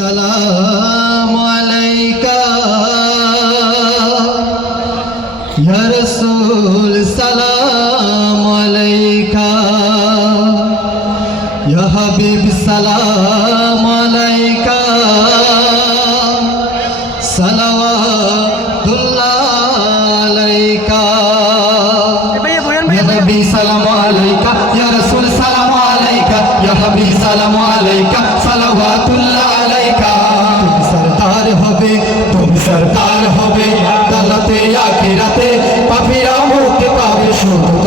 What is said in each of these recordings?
السلام عليك يا رسول السلام عليك يا حبيب السلام عليك صلوات الله عليك يا نبي سلام عليك يا رسول سلام عليك يا حبيب سلام عليك صلوات الله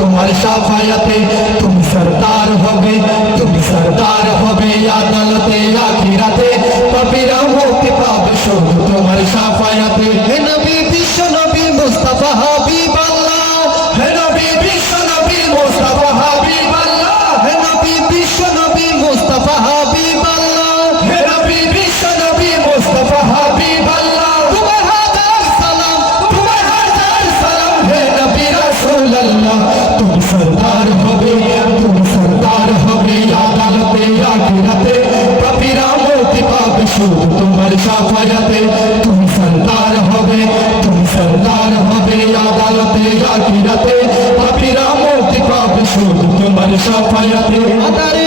تمہارے صاف آیا تھے تم سردار ہو گئے تم سردار ہو گئے یا دلتے یا گھیراتے تھے پپیرا ہو کے پاپ شو تمہارے صاف آیا تھے اے نبی بیشو نبی مصطفیٰ حبیب اللہ اے نبی بیشو نبی مصطفیٰ حبیب اللہ اے نبی بیشو نبی مصطفیٰ সরকার হবে তুমি সরকার হবে আদালতে আখিরাতে পাপিরা মুক্তি পাবে শুধু তোমার সাফায়াতে তুমি সরকার হবে তুমি সরকার হবে আদালতে আখিরাতে পাপিরা পাবে শুধু তোমার সাফায়াতে আদারে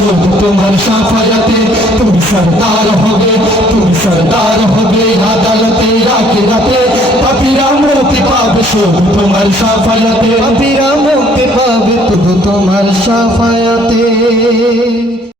شب تمہر شاپا جاتے تم سردار ہوگے تم سردار ہوگے عدالتے کے راتے پاپی راموں کے پاپ شب تمہر شاپا جاتے پاپی راموں کے پاپ تم تمہر شاپا جاتے